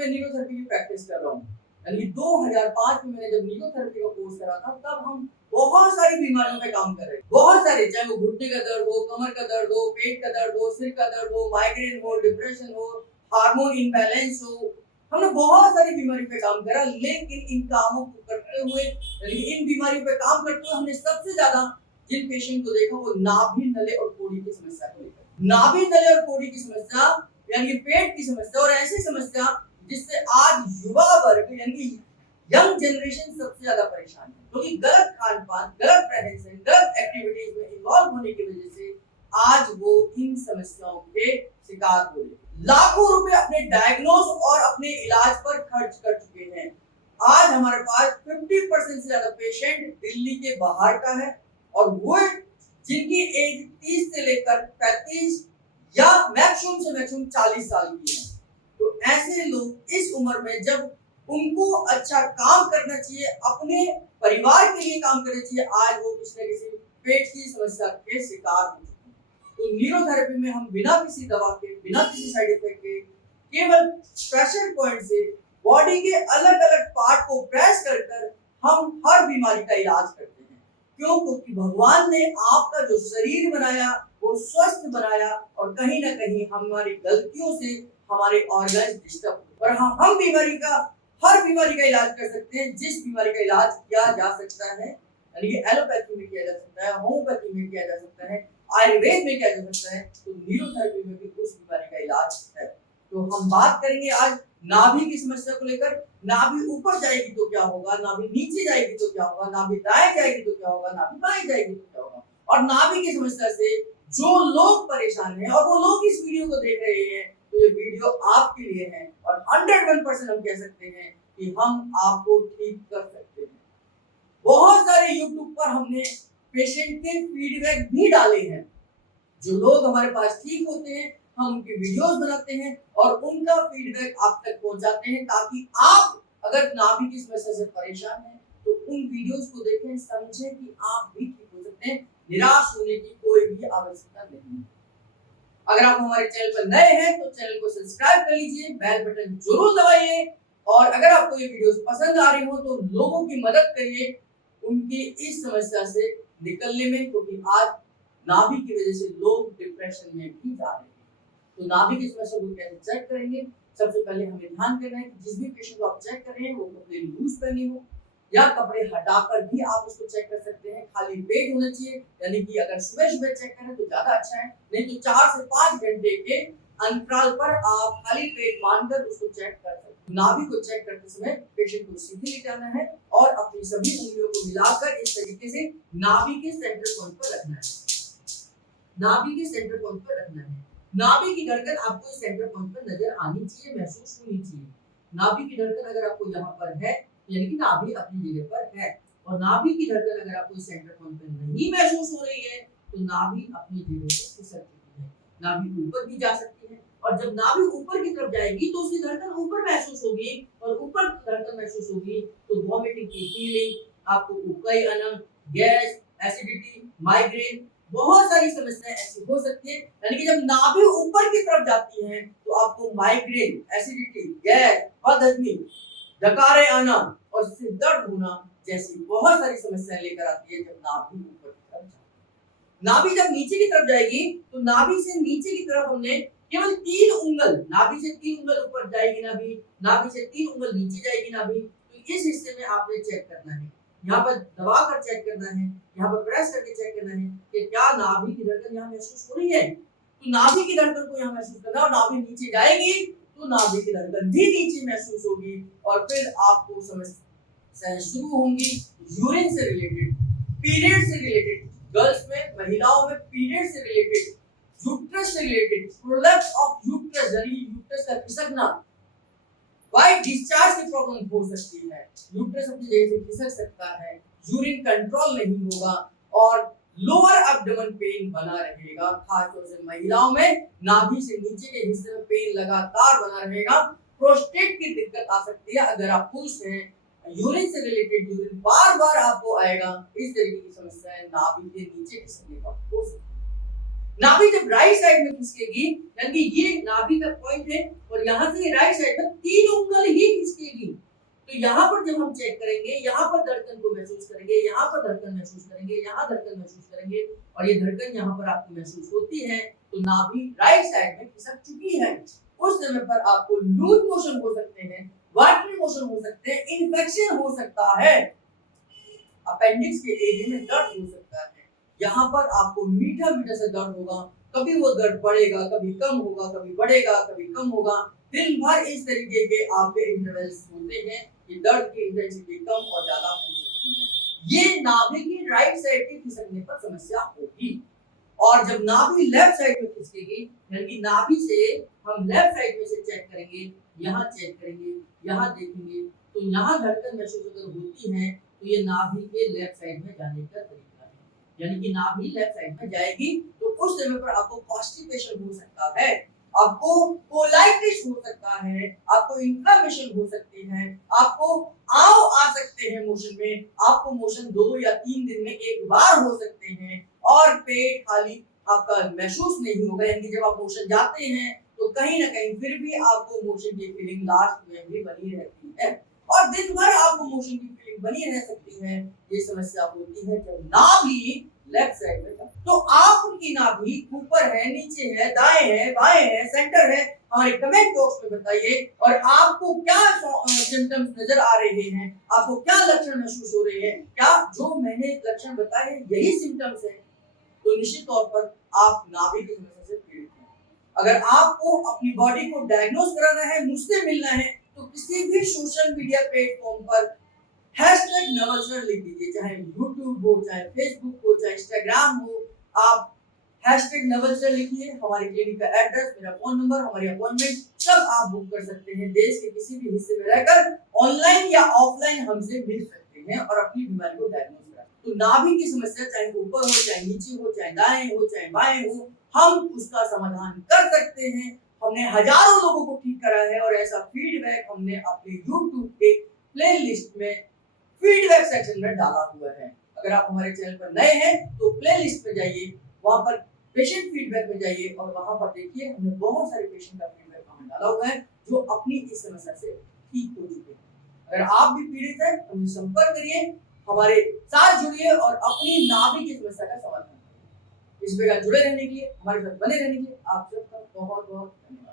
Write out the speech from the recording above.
मैं न्यूरोथेरेपी की प्रैक्टिस कर रहा हूँ, यानी 2005 में मैंने जब न्यूरोथेरेपी का कोर्स करा था, तब हम बहुत सारी बीमारियों पे काम कर रहे हैं। बहुत सारे, चाहे वो घुटने का दर्द हो, कमर का दर्द हो, पेट का दर्द हो, सिर का दर्द हो, माइग्रेन हो, डिप्रेशन हो, हार्मोन इम्बैलेंस हो, हमने बहुत सारी बीमारी पे काम करा। लेकिन इन कामों को करते हुए, यानी इन बीमारियों पे काम करते हुए हमने सबसे ज्यादा जिन पेशेंट को देखा वो नाभि नले और कोढ़ी की समस्या को लेकर। नाभि नले और कोढ़ी की समस्या यानी पेट की समस्या, और ऐसी समस्या जिससे आज युवा वर्ग यानी यंग जनरेशन सबसे ज्यादा परेशान है, क्योंकि गलत खान पान, गलत रहन सहन, गलत एक्टिविटीज में इन्वॉल्व होने की वजह से आज वो इन समस्याओं के शिकार हो रहे हैं। लाखों रुपए अपने डायग्नोज और अपने इलाज पर खर्च कर चुके हैं। आज हमारे पास 50% से ज्यादा पेशेंट दिल्ली के बाहर का है, और वो जिनकी एज 30 से लेकर 35 या मैक्सिमम से मैक्सिमम 40 साल की है। तो ऐसे लोग इस उम्र में जब उनको अच्छा काम करना चाहिए, अपने परिवार के लिए काम करना चाहिए, आज वो किसी न किसी पेट की समस्या के शिकार हो चुके हैं। तो न्यूरोथेरेपी में हम बिना किसी दवा के, बिना किसी साइड इफेक्ट के, केवल प्रेशर पॉइंट से बॉडी के अलग अलग पार्ट को प्रेस कर कर हम हर बीमारी का इलाज करते हैं। क्यों? क्योंकि भगवान ने आपका जो शरीर बनाया वो स्वस्थ बनाया, और कहीं ना कहीं हमारी गलतियों से हमारे ऑर्गन डिस्टर्ब, और हम बीमारी का, हर बीमारी का इलाज कर सकते हैं। जिस बीमारी का इलाज किया जा सकता है, यानी एलोपैथी में किया जा सकता है, होम्योपैथी में किया जा सकता है, आयुर्वेद में किया जा सकता है, तो न्यूरोथेरेपी में भी उस बीमारी का इलाज है। तो हम बात करेंगे आज नाभि की समस्या को लेकर। नाभि ऊपर जाएगी तो क्या होगा, नाभि नीचे जाएगी तो क्या होगा, नाभि दाएं जाएगी तो क्या होगा, नाभि बाएं जाएगी तो क्या होगा, और नाभि की समस्या से जो लोग परेशान हैं और वो लोग इस वीडियो को देख रहे हैं, तो ये वीडियो आपके लिए है, और 101% हम कह सकते हैं कि हम आपको ठीक कर सकते हैं। बहुत सारे YouTube पर हमने पेशेंट के फीडबैक भी डाले हैं। जो लोग हमारे पास ठीक होते हैं, हम उनकी वीडियोस बनाते हैं और उनका फीडबैक आप तक पहुंचाते हैं, ताकि आप अगर नाभि की समस्या से परेशान हैं तो उन वीडियोस को देखें, समझें कि आप भी ठीक हो सकते हैं। निराश होने की कोई भी आवश्यकता नहीं है। अगर आप हमारे चैनल पर नए हैं तो चैनल को सब्सक्राइब कर लीजिए, बेल बटन जरूर दबाइए, और अगर आपको ये वीडियोस पसंद आ रही हो तो लोगों की मदद करिए उनकी इस समस्या से निकलने में, क्योंकि आज नाभि की वजह से लोग डिप्रेशन में भी जा रहे हैं। तो नाभि की समस्या को कैसे चेक करेंगे? सबसे पहले हमें ध्यान करना है कि जिस भी पेशेंट को आप चेक कर रहे हैं वो कपड़े लूज पहने हो, या कपड़े हटाकर भी आप उसको चेक कर सकते हैं। खाली पेट होना चाहिए, यानी कि अगर सुबह सुबह चेक करें तो ज्यादा अच्छा है, नहीं तो 4 से 5 घंटे के अंतराल पर आप खाली पेट बांधकर उसको चेक कर सकते हैं। नाभि को चेक करते समय पेशेंट को सीधे लेटाना है और अपनी सभी उंगलियों को मिलाकर इस तरीके से नाभि के सेंटर पॉइंट पर रखना है। नाभि के सेंटर पॉइंट पर रखना है। नाभि की धड़कन आपको इस सेंटर पॉइंट पर नजर आनी चाहिए, महसूस होनी चाहिए। नाभि की धड़कन अगर आपको यहाँ पर है, यानी कि नाभि अपनी जगह पर है, और नाभि की धड़कन अगर आपको इस सेंटर पॉइंट पर नहीं महसूस हो रही है तो नाभि अपनी जगह से खिसक चुकी है। नाभि ऊपर भी जा सकती है, और जब नाभि ऊपर की तरफ जाएगी तो उसकी धड़कन ऊपर महसूस होगी, और ऊपर धड़कन महसूस होगी तो वॉमिटिंग की फीलिंग, आपको उबकाई आना, गैस, एसिडिटी, माइग्रेन, बहुत सारी समस्याएं ऐसी हो सकती है। यानी कि जब नाभि ऊपर की तरफ जाती है तो आपको माइग्रेन, एसिडिटी, गैस, बदहजमी, डकारे आना और सिर दर्द होना जैसी बहुत सारी समस्याएं लेकर आती है जब नाभि ऊपर की तरफ जाती है। नाभि जब नीचे की तरफ जाएगी तो नाभि से नीचे की तरफ हमने केवल 3 उंगल, नाभि से 3 उंगल ऊपर जाएगी नाभि, नाभि से 3 उंगल नीचे जाएगी नाभि। तो इस हिस्से में आपने चेक करना है, यहाँ पर दबा कर चेक करना है, यहाँ पर प्रेस करके चेक करना है कि क्या नाभि की धड़कन यहाँ महसूस हो रही है। तो नाभि की धड़कन को यहाँ महसूस करना, और नाभि नीचे जाएगी तो नाभि की धड़कन भी नीचे महसूस होगी, और फिर आपको समस्याएं शुरू होंगी यूरिन से रिलेटेड, पीरियड से रिलेटेड, गर्ल्स में, महिलाओं में पीरियड से रिलेटेड, यूट्रस से रिलेटेड, प्रोलैप्स ऑफ यूट्रस यानी यूट्रस का खिसकना, वाइट डिस्चार्ज की प्रॉब्लम हो सकती है, यूट्रस अपनी जगह से खिसक सकता है, यूरिन कंट्रोल नहीं होगा, और लोअर एब्डोमेन पेन बना रहेगा। खासतौर से महिलाओं में नाभि से नीचे के हिस्से में पेन लगातार बना रहेगा। प्रोस्टेट की दिक्कत आ सकती है अगर आप पुरुष हैं, यूरिन से रिलेटेड यूरिन बार बार आपको आएगा। इस तरीके की समस्याएं नाभि के नीचे खिसकने का हो सकती है। नाभि जब राइट साइड में खिसकेगी, यानी कि ये नाभि का पॉइंट है और यहाँ से राइट साइड में 3 उंगल ही खिसकेगी। तो यहाँ पर जब हम चेक करेंगे, यहाँ पर धड़कन को महसूस करेंगे, यहाँ पर धड़कन महसूस करेंगे, यहाँ धड़कन महसूस करेंगे और ये धड़कन यहाँ पर आपको महसूस होती है, तो नाभि राइट साइड में खिसक चुकी है। उस समय पर आपको लूज मोशन हो सकते हैं, वाटरी मोशन हो सकते हैं, इन्फेक्शन हो सकता है, अपेंडिक्स के एरिया में दर्द हो सकता है, यहाँ पर आपको मीठा मीठा सा दर्द होगा, कभी वो दर्द बढ़ेगा, कभी कम होगा, कभी बढ़ेगा, कभी कम होगा। दिन भर इस तरीके के आपके इंटरवल्स होते हैं, ये दर्द की इंटेंसिटी कम और ज्यादा हो सकती है। ये नाभि की राइट साइड के खिसकने पर समस्या होगी। और जब नाभि लेफ्ट साइड में खिसकेगी, यानी कि नाभि से हम लेफ्ट साइड में से चेक करेंगे, यहाँ चेक करेंगे, यहाँ देखेंगे, तो यहाँ धड़कन महसूस अगर होती है तो ये नाभि के लेफ्ट साइड में जाने का तरीका है, यानी कि नाभि लेफ्ट साइड में जाएगी तो उस समय पर आपको कॉन्स्टिपेशन हो सकता है, आपको कोलाइटिस हो सकता है, आपको इन्फ्लेमेशन हो सकती है, आपको आव आ सकते हैं मोशन में, आपको मोशन 2 या 3 दिन में एक बार हो सकते हैं और पेट खाली आपका महसूस नहीं होगा, यानी जब आप मोशन जाते हैं तो कहीं ना कहीं फिर भी आपको मोशन की फीलिंग लास्ट में भी बनी रहती है और दिन भर आपको मोशन की फीलिंग बनी रह सकती है। ये समस्या होती है जब नाभि लेफ्ट साइड में, तो आपकी नाभि ऊपर है, नीचे है, दाएं है, बाएं है, सेंटर है, हमारे कमेंट बॉक्स में बताइए। और आपको क्या सिम्टम्स नजर आ रहे हैं, आपको क्या लक्षण महसूस हो रहे हैं, क्या जो मैंने लक्षण बताए यही सिम्टम्स है, तो निश्चित तौर पर आप नाभि की समस्या से पीड़ित हैं। अगर आपको अपनी बॉडी को डायग्नोस कराना है, मुझसे मिलना है, तो किसी भी सोशल मीडिया प्लेटफॉर्म पर #नवलसर लिख दीजिए, चाहे यूट्यूब हो, चाहे फेसबुक हो, चाहे इंस्टाग्राम हो, आप #नवलसर लिखिए, हमारे क्लिनिक का एड्रेस, मेरा फोन नंबर, हमारी अपॉइंटमेंट सब आप बुक कर सकते हैं। देश के किसी भी हिस्से में रहकर ऑनलाइन या ऑफलाइन हमसे मिल सकते हैं और अपनी बीमारी को डायग्नोस करा। तो नाभि की समस्या चाहे ऊपर हो, चाहे नीचे हो, चाहे दाएं हो, चाहे बाएं हो, हम उसका समाधान कर सकते हैं। हमने हजारों लोगों को ठीक करा है और ऐसा फीडबैक हमने अपने YouTube के प्लेलिस्ट में फीडबैक सेक्शन में डाला हुआ है। अगर आप हमारे चैनल पर नए हैं तो प्लेलिस्ट में जाइए, वहां पर पेशेंट फीडबैक में जाइए और वहां पर देखिए हमने बहुत सारे पेशेंट का फीडबैक वहां डाला हुआ है जो अपनी इस समस्या से ठीक हो चुके हैं। अगर आप भी पीड़ित हैं हमसे संपर्क करिए, हमारे साथ जुड़िए और अपनी नाभि की समस्या का समाधान करिए। इस प्रकार जुड़े रहने के लिए, हमारे साथ बने रहने के लिए आप सबका बहुत बहुत धन्यवाद।